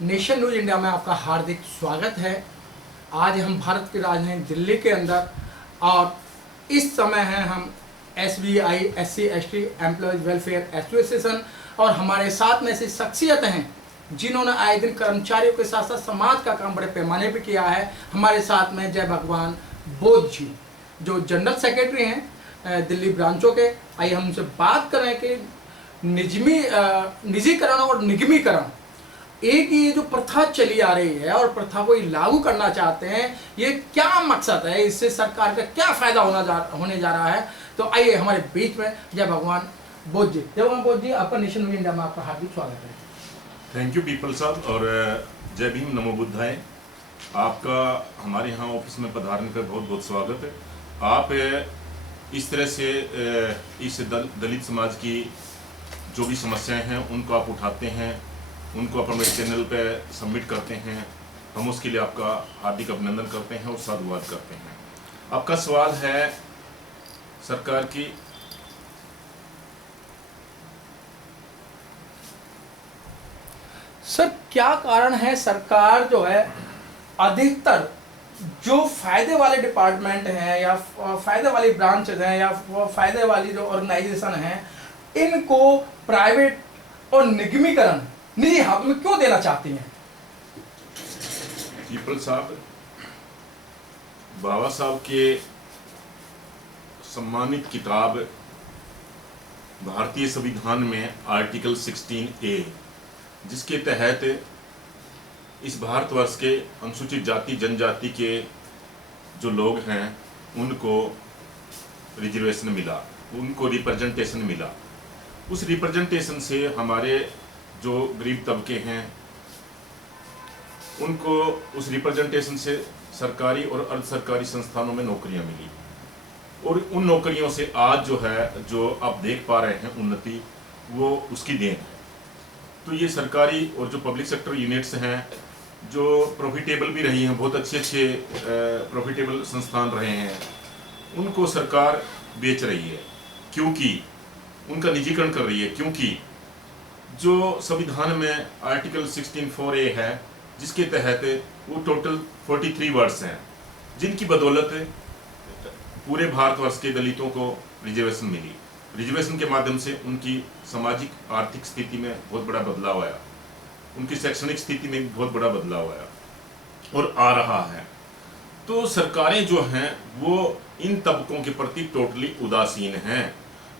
Nation news India में आपका हार्दिक स्वागत है। आज हम भारत की राजधानी दिल्ली के अंदर और इस समय हैं हम SBI SC/ST employees welfare association और हमारे साथ में ऐसी शख्सियत हैं जिन्होंने आए दिन कर्मचारियों के साथ साथ समाज का काम बड़े पैमाने पर किया है। हमारे साथ में जय भगवान बोध जी जो जनरल सेक्रेटरी हैं दिल्ली ब्रांचों के। आइए हम उनसे बात करें कि निजीकरण और निगमीकरण एक ये जो प्रथा चली आ रही है और प्रथा को लागू करना चाहते हैं, ये क्या मकसद है, इससे सरकार का क्या फायदा होने जा रहा है। तो आइए हमारे बीच में जय भगवान बोध जी। जय भगवान बोध जी, आपका नेशन न्यूज इंडिया में आपका हार्दिक स्वागत है। थैंक यू पीपल साहब और जय भीम नमो बुद्धाय। आपका हमारे यहाँ ऑफिस में पधारने का बहुत बहुत स्वागत है। आप इस तरह से इस दलित समाज की जो भी समस्याएं हैं उनको आप उठाते हैं, उनको अपने चैनल पे सबमिट करते हैं। हम उसके लिए आपका हार्दिक अभिनंदन करते हैं और साधुवाद करते हैं। आपका सवाल है सरकार की सर, क्या कारण है सरकार जो है अधिकतर जो फायदे वाले डिपार्टमेंट हैं या फायदे वाली ब्रांचेज हैं या फायदे वाली जो ऑर्गेनाइजेशन हैं इनको प्राइवेट और निगमीकरण निजी हाथ में क्यों देना चाहती हैं? पीपल साहब, बाबा साहब के सम्मानित किताब भारतीय संविधान में आर्टिकल 16A, जिसके तहत इस भारतवर्ष के अनुसूचित जाति जनजाति के जो लोग हैं उनको रिजर्वेशन मिला, उनको रिप्रेजेंटेशन मिला। उस रिप्रेजेंटेशन से हमारे जो गरीब तबके हैं उनको उस रिप्रेजेंटेशन से सरकारी और अर्ध सरकारी संस्थानों में नौकरियां मिली और उन नौकरियों से आज जो है जो आप देख पा रहे हैं उन्नति, वो उसकी देन है। तो ये सरकारी और जो पब्लिक सेक्टर यूनिट्स हैं जो प्रॉफिटेबल भी रही हैं, बहुत अच्छे प्रॉफिटेबल संस्थान रहे हैं, उनको सरकार बेच रही है क्योंकि उनका निजीकरण कर रही है। क्योंकि जो संविधान में आर्टिकल 16(4)A है जिसके तहत वो टोटल 43 वर्ड्स हैं जिनकी बदौलत पूरे भारतवर्ष के दलितों को रिजर्वेशन मिली। रिजर्वेशन के माध्यम से उनकी सामाजिक आर्थिक स्थिति में बहुत बड़ा बदलाव आया, उनकी शैक्षणिक स्थिति में बहुत बड़ा बदलाव आया और आ रहा है। तो सरकारें जो हैं वो इन तबकों के प्रति टोटली उदासीन हैं।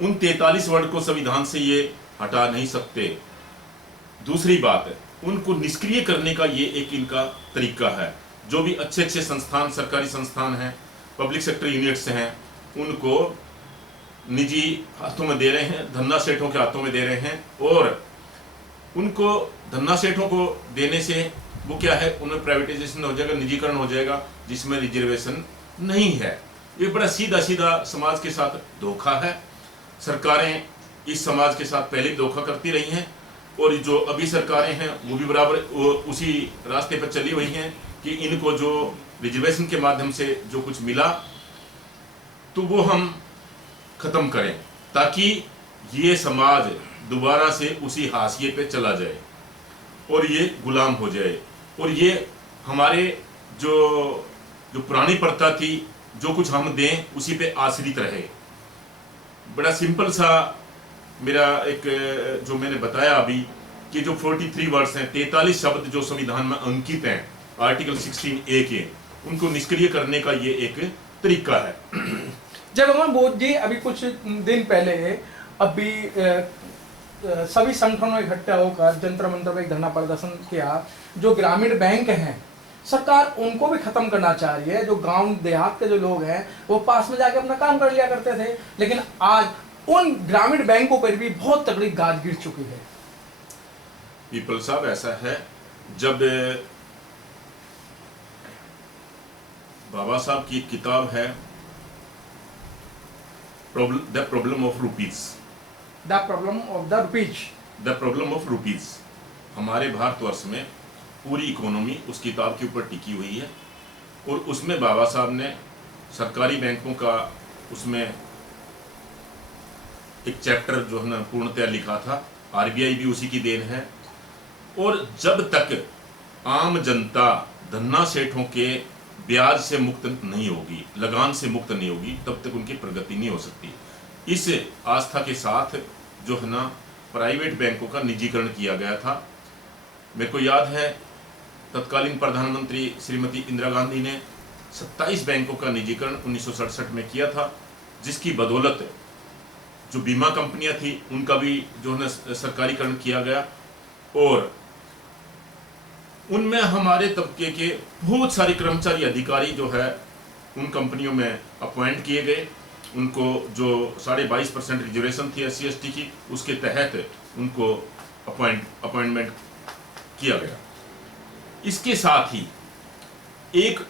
उन 43 वर्ड को संविधान से ये हटा नहीं सकते। दूसरी बात है, उनको निष्क्रिय करने का ये एक इनका तरीका है। जो भी अच्छे संस्थान, सरकारी संस्थान हैं, पब्लिक सेक्टर यूनिट्स हैं, उनको निजी हाथों में दे रहे हैं, धन्ना सेठों के हाथों में दे रहे हैं। और उनको धन्ना सेठों को देने से वो क्या है, उन्हें प्राइवेटाइजेशन हो जाएगा, निजीकरण हो जाएगा जिसमें रिजर्वेशन नहीं है। ये बड़ा सीधा समाज के साथ धोखा है। सरकारें इस समाज के साथ पहले धोखा करती रही हैं और जो अभी सरकारें हैं वो भी बराबर उसी रास्ते पर चली हुई हैं कि इनको जो रिजर्वेशन के माध्यम से जो कुछ मिला तो वो हम खत्म करें ताकि ये समाज दोबारा से उसी हाशिए पे चला जाए और ये गुलाम हो जाए और ये हमारे जो पुरानी प्रथा थी, जो कुछ हम दें उसी पे आश्रित रहे। बड़ा सिंपल सा मेरा एक जो मैंने बताया अभी कि जो 43 वर्ड्स हैं, 43 शब्द जो संविधान में अंकित हैं आर्टिकल 16A के, उनको निष्क्रिय करने का ये एक तरीका है। जय भगवान बोध जी, अभी कुछ दिन पहले अभी सभी संगठनों इकट्ठा होकर जंतर मंतर पर एक धरना प्रदर्शन किया। जो ग्रामीण बैंक हैं सरकार उनको भी खत्म करना चाह रही है। जो गांव देहात के जो लोग हैं वो पास में जाके अपना काम कर लिया करते थे, लेकिन आज उन ग्रामीण बैंकों पर भी बहुत तगड़ी गाज गिर चुकी है। पीपल साहब, ऐसा है, जब बाबा साहब की किताब है the problem of rupees, the problem of rupees, हमारे भारतवर्ष में पूरी इकोनॉमी उस किताब के ऊपर टिकी हुई है और उसमें बाबा साहब ने सरकारी बैंकों का उसमें एक चैप्टर जो है ना पूर्णतया लिखा था। आरबीआई भी उसी की देन है। और जब तक आम जनता धन्ना सेठों के ब्याज से मुक्त नहीं होगी, लगान से मुक्त नहीं होगी, तब तक उनकी प्रगति नहीं हो सकती। इस आस्था के साथ जो है ना प्राइवेट बैंकों का निजीकरण किया गया था। मेरे को याद है तत्कालीन प्रधानमंत्री श्रीमती इंदिरा गांधी ने 27 बैंकों का निजीकरण 1967 में किया था, जिसकी बदौलत जो बीमा कंपनियां थी उनका भी जो है ना सरकारीकरण किया गया और उनमें हमारे तबके के बहुत सारे कर्मचारी अधिकारी जो है उन कंपनियों में अपॉइंट किए गए। उनको जो 22.5% रिजर्वेशन थी SC/ST की, उसके तहत उनको अपॉइंटमेंट किया गया। इसके साथ ही एक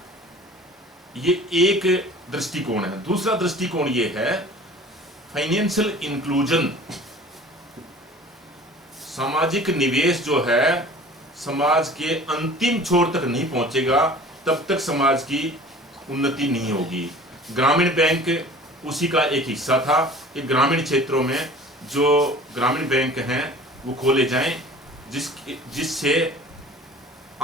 दृष्टिकोण है। दूसरा दृष्टिकोण ये है फाइनेंशियल इंक्लूजन। सामाजिक निवेश जो है समाज के अंतिम छोर तक नहीं पहुंचेगा तब तक समाज की उन्नति नहीं होगी। ग्रामीण बैंक उसी का एक हिस्सा था कि ग्रामीण क्षेत्रों में जो ग्रामीण बैंक हैं वो खोले जाएं, जिससे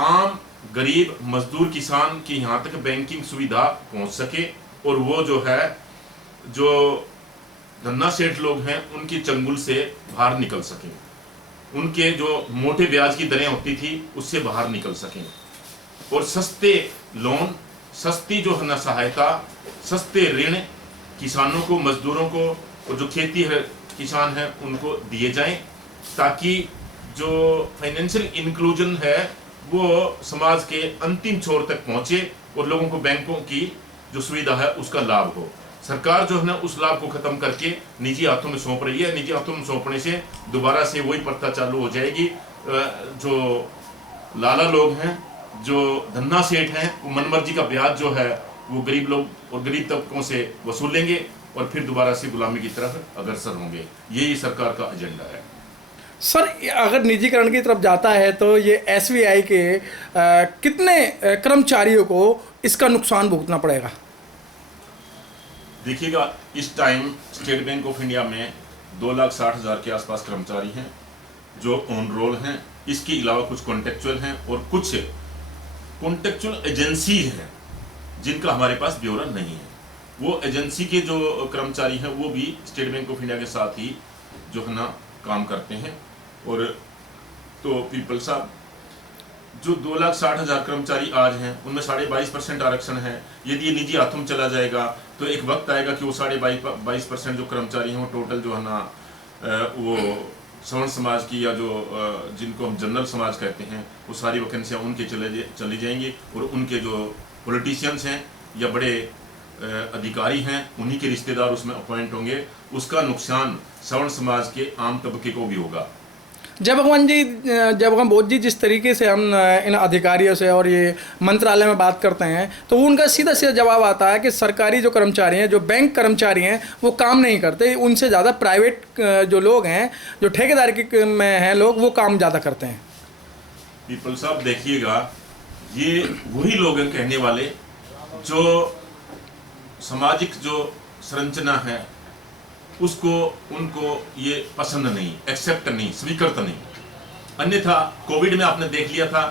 आम गरीब मजदूर किसान की यहाँ तक बैंकिंग सुविधा पहुँच सके और वो जो है जो धन्ना सेठ लोग हैं उनकी चंगुल से बाहर निकल सकें, उनके जो मोटे ब्याज की दरें होती थी उससे बाहर निकल सकें और सस्ते लोन, सस्ती जो है ना सहायता, सस्ते ऋण किसानों को, मजदूरों को और जो खेती है किसान हैं उनको दिए जाएं, ताकि जो फाइनेंशियल इंक्लूजन है वो समाज के अंतिम छोर तक पहुंचे और लोगों को बैंकों की जो सुविधा है उसका लाभ हो। सरकार जो है ना उस लाभ को खत्म करके निजी हाथों में सौंप रही है। निजी हाथों में सौंपने से दोबारा से वही प्रथा चालू हो जाएगी। जो लाला लोग हैं, जो धन्ना सेठ हैं, वो मनमर्जी का ब्याज जो है वो गरीब लोग और गरीब तबकों से वसूलेंगे और फिर दोबारा से गुलामी की तरफ अग्रसर होंगे। यही सरकार का एजेंडा है। सर, अगर निजीकरण की तरफ जाता है तो ये SBI के कितने कर्मचारियों को इसका नुकसान भुगतना पड़ेगा? देखिएगा, इस time state bank of India में 2,60,000 के आसपास कर्मचारी हैं जो ऑन रोल हैं। इसके अलावा कुछ कॉन्टेक्चुअल हैं और कुछ कॉन्टेक्चुअल एजेंसी हैं जिनका हमारे पास ब्यौरा नहीं है। वो एजेंसी के जो कर्मचारी हैं वो भी स्टेट बैंक ऑफ इंडिया के साथ ही जो है ना काम करते हैं। और तो पीपल साहब, जो 2,60,000 कर्मचारी आज हैं उनमें 22.5% आरक्षण है। यदि ये निजी हाथों में चला जाएगा तो एक वक्त आएगा कि वो 22.5% जो कर्मचारी हैं वो टोटल जो है ना वो सवर्ण समाज की या जो जिनको हम जनरल समाज कहते हैं वो सारी वैकेंसियाँ उनके चली जाएंगी और उनके जो पॉलिटिशियंस हैं या बड़े अधिकारी हैं उन्हीं के रिश्तेदार उसमें अपॉइंट होंगे। उसका नुकसान सवर्ण समाज के आम तबके को भी होगा। जय भगवान बोध जी, जिस तरीके से हम इन अधिकारियों से और ये मंत्रालय में बात करते हैं तो उनका सीधा सीधा जवाब आता है कि सरकारी जो कर्मचारी हैं, जो बैंक कर्मचारी हैं, वो काम नहीं करते। उनसे ज़्यादा प्राइवेट जो लोग हैं, जो ठेकेदारी में हैं लोग, वो काम ज़्यादा करते हैं। पीपल साहब देखिएगा, ये वही लोग हैं कहने वाले जो सामाजिक जो संरचना है उसको उनको ये पसंद नहीं, एक्सेप्ट नहीं, स्वीकृत नहीं। अन्यथा कोविड में आपने देख लिया था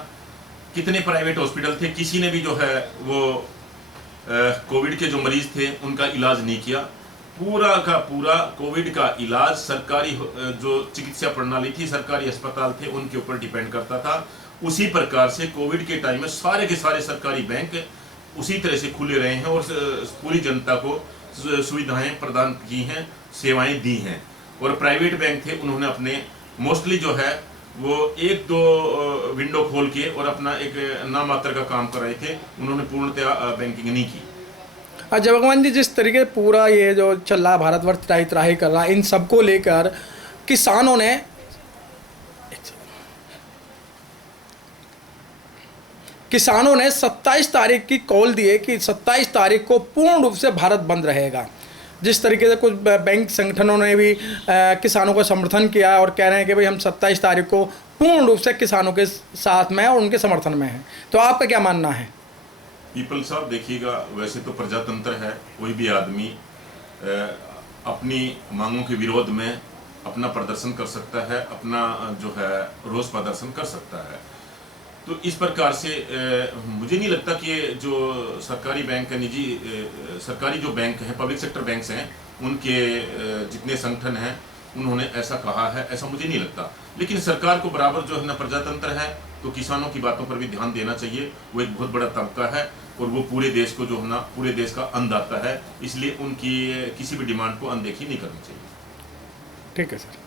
कितने प्राइवेट हॉस्पिटल थे, किसी ने भी जो है वो कोविड के जो मरीज थे उनका इलाज नहीं किया। पूरा का पूरा कोविड का इलाज सरकारी जो चिकित्सा प्रणाली थी, सरकारी अस्पताल थे, उनके ऊपर डिपेंड करता था। उसी प्रकार से कोविड के टाइम में सारे के सारे सरकारी बैंक उसी तरह से खुले रहे हैं और पूरी जनता को सुविधाएं प्रदान की हैं, सेवाएं दी हैं। और प्राइवेट बैंक थे, उन्होंने अपने मोस्टली जो है वो 1-2 विंडो खोल के और अपना एक नाम मात्र का काम कर रहे थे, उन्होंने पूर्णतया बैंकिंग नहीं की। जय भगवान जी, जिस तरीके पूरा ये जो चल रहा भारतवर्ष त्राही त्राही कर रहा है, इन सबको लेकर किसानों ने 27 तारीख की कॉल दी है कि 27 तारीख को पूर्ण रूप से भारत बंद रहेगा। जिस तरीके से कुछ बैंक संगठनों ने भी किसानों का समर्थन किया और कह रहे हैं कि भाई हम 27 तारीख को पूर्ण रूप से किसानों के साथ में और उनके समर्थन में हैं। तो आपका क्या मानना है? पीपल साहब देखिएगा, वैसे तो प्रजातंत्र है, कोई भी आदमी अपनी मांगों के विरोध में अपना प्रदर्शन कर सकता है, अपना जो है रोष प्रदर्शन कर सकता है। तो इस प्रकार से मुझे नहीं लगता कि ये जो सरकारी बैंक है, निजी सरकारी जो बैंक हैं, पब्लिक सेक्टर बैंक्स हैं, उनके जितने संगठन हैं उन्होंने ऐसा कहा है, ऐसा मुझे नहीं लगता। लेकिन सरकार को बराबर जो है ना प्रजातंत्र है, तो किसानों की बातों पर भी ध्यान देना चाहिए। वो एक बहुत बड़ा तबका है और वो पूरे देश को जो है ना, पूरे देश का अन्नदाता है, इसलिए उनकी किसी भी डिमांड को अनदेखी नहीं करनी चाहिए। ठीक है सर।